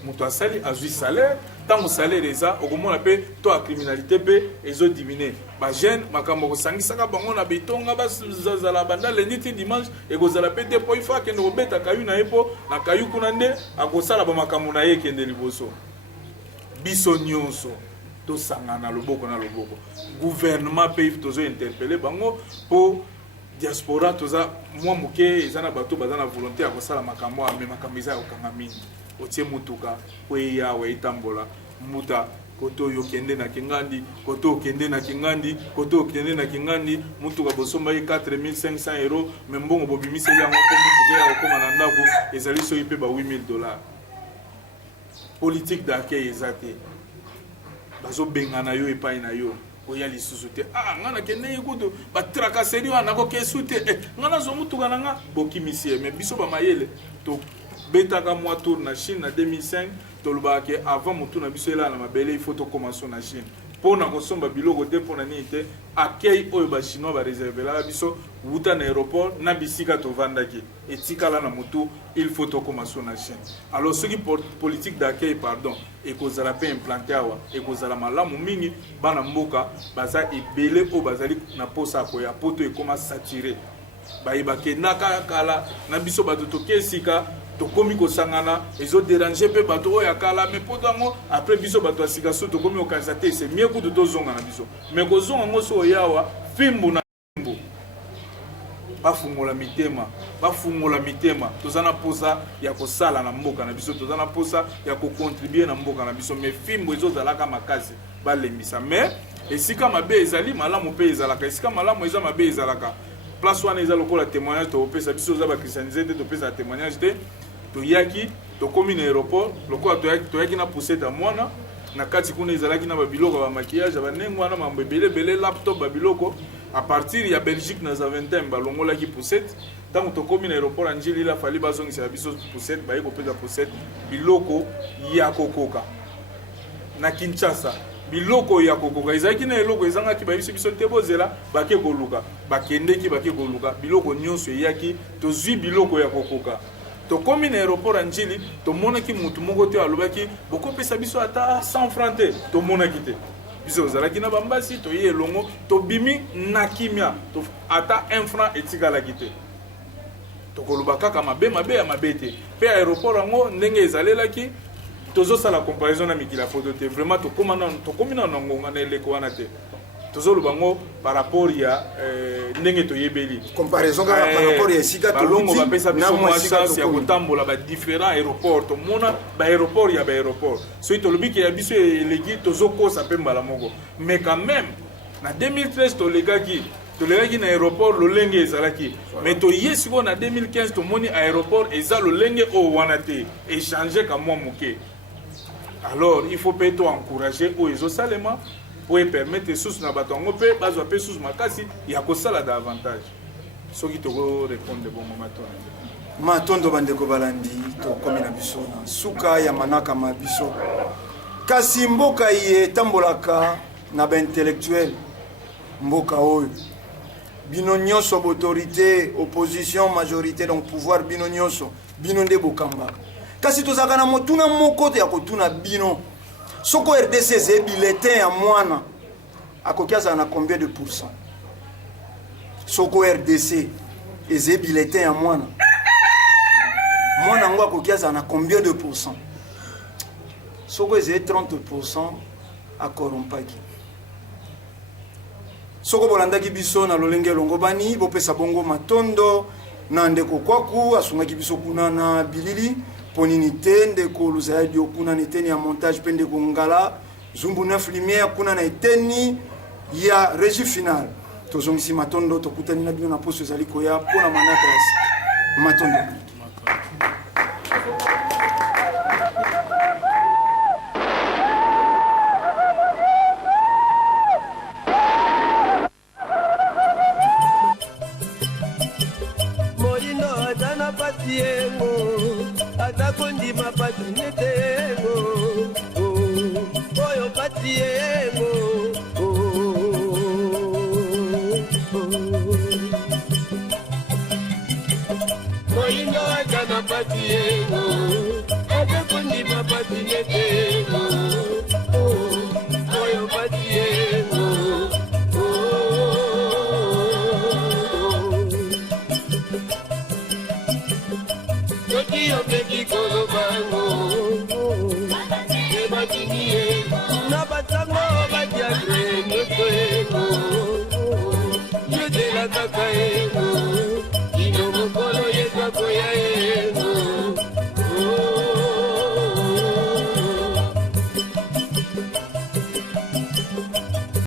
moto asali azwi salaire ntango salaire eza okomona mpe to ya criminalité mpe ezodimine bajeune makambo kosangisaka bango na betonga bazala banda lundi ti dimanche ekozala mpe te mpo ifo akende kobeta kayu na ye mpo na kayu kuna nde akosala bamakambo na ye ekende liboso biso nyonso tosangana loboko na loboko gouvernement mpe tozo interpellé bango mpo diaspora toza mwa moke eza na bato baza na volonté ya kosala makambo ame makambo eza ya kokanga mingi otie mutuka po eyawa etambola muta koto oyo okende na kingandi koto okende na kingandi koto okende na kingandi mutuka bosomba ye 4500 euros me mbongo bobimiseli yango mpo mutuka ya kokoma na ndako ezali soki mpe ba $8000 politique d'accueil eza te bazobengana yo epai na yo oya lisusu te nga nakende kutu batrakaseri wana nakokesu te nga nazwa mutuka na nga bokimisi ye me biso bamayele tobetaka mwa tour na Chine na 2005 tolobaka ke avant motu na biso elala na mabele il faut tokomanso na Chine mpo na kosomba biloko te mpo na nini te accueil oyo bachinois bareservelaka biso wuta na aéroport na bisika tovandaki etikala na motu il faut tokomanso na Chine alors soki politique d'accueil pardon ekozala mpe implanté awa ekozala malamu mingi bana mboka baza ebele oyo bazali na posa akoya poto ekoma saturé bayebakendaka kala na biso bato toke esika tokomi kosangana ezoderange mpe bato oyo akala me mpo tango après biso bato ya sika so tokomi kokanisa te se mie kutu tozonga na biso me kozonga ngo so oyawa fimbu na fimbu bafungola mitema toza na posa ya kosala na mboka na biso toza na posa ya kocontribue na mboka na biso me fimbu ezozalaka makasi balembisa me esika mabe ezali malamu mpe ezalaka esika malamu eza mabe ezalaka place wana eza lokola témoignage topesa biso za ba christianisé te topesa témoignage te toyaki tokomi na aéroport lokola toyaki na poussette ya mwana na kati kuna ezalaki na babiloko ba maquillage banengo wana mambo ebele laptop babiloko à partir ya Belgique na Zaventem balongolaki poussette tango tokomi na aéroport ya Njili la fali bazongisa biso poussette baye kopesa poussette biloko ya kokoka na Kinshasa biloko ya kokoka ezalaki na eloko ezangaki biso te bozela bake koluka bakendeki bake koluka biloko nyonso eyaki tozwi biloko ya kokoka tokomi na aéroport ya Njili tomonaki mutu moko te alobaki bokopesa biso ata 100 francs te tomonaki te biso ozalaki na bambasi toye elongo tobimi na kimia ata 1 franc etikalaki te tokoloba kaka mabe ya mabe te pe aéroport yango ndenge ezalelaki tozosala comparaison na mikila photo te vraiment tokomi na ngonga na eleko wana te tozoloba ngo par rapport ya ndenge toyebeli comparaison kaka par rapport ya sika balongo bapesa biso mwa chance ya kotambola ba différents aéroports tomona ba aéroport ya ba aéroport soki tolobi ke ya biso eleki tozokosa pe mbala moko mais quand même na 2013 tolekaki na aéroport lolenge ezalaki mais toye sikoyo na 2015 tomoni aéroport eza lolenge oyo wana te échanger ka mwa moke alors il faut peut encourager oyo ezosalema pour permettre sous na bato yango mpe bazwa mpe sous makasi ya kosala davantage soki tokorépondre bongo matondo bandeko balandi tokomi na biso na suka ya manaka ma biso kasi mboka ye etambolaka na baintellectuel mboka oyo bino nyonso autorité opposition majorité donc pouvoir bino nyonso bino nde bokambaka kasi tozalaka na motuna moko te ya kotuna bino soko RDC eze bulletin ya mwana akoki azala na combien de pourcent soko RDC eze bulletin ya mwana yango akoki azala na combien de pourcent soko eze 30% akorompaki soko bolandaki biso na lolenge longo bani bopesa bongo matondo na ndeko kwaku asungaki biso kuna na bilili ponini te ndeko luzayadi okuna na eteni ya montage mpe ndeko ngala zumbu 9 lumière kuna na eteni ya régie finale tozongisi matondo tokutani na bino na poso ezali koya mpona manaka ya sika matondo atakondima patunetego oyo patiego moindo atana patiego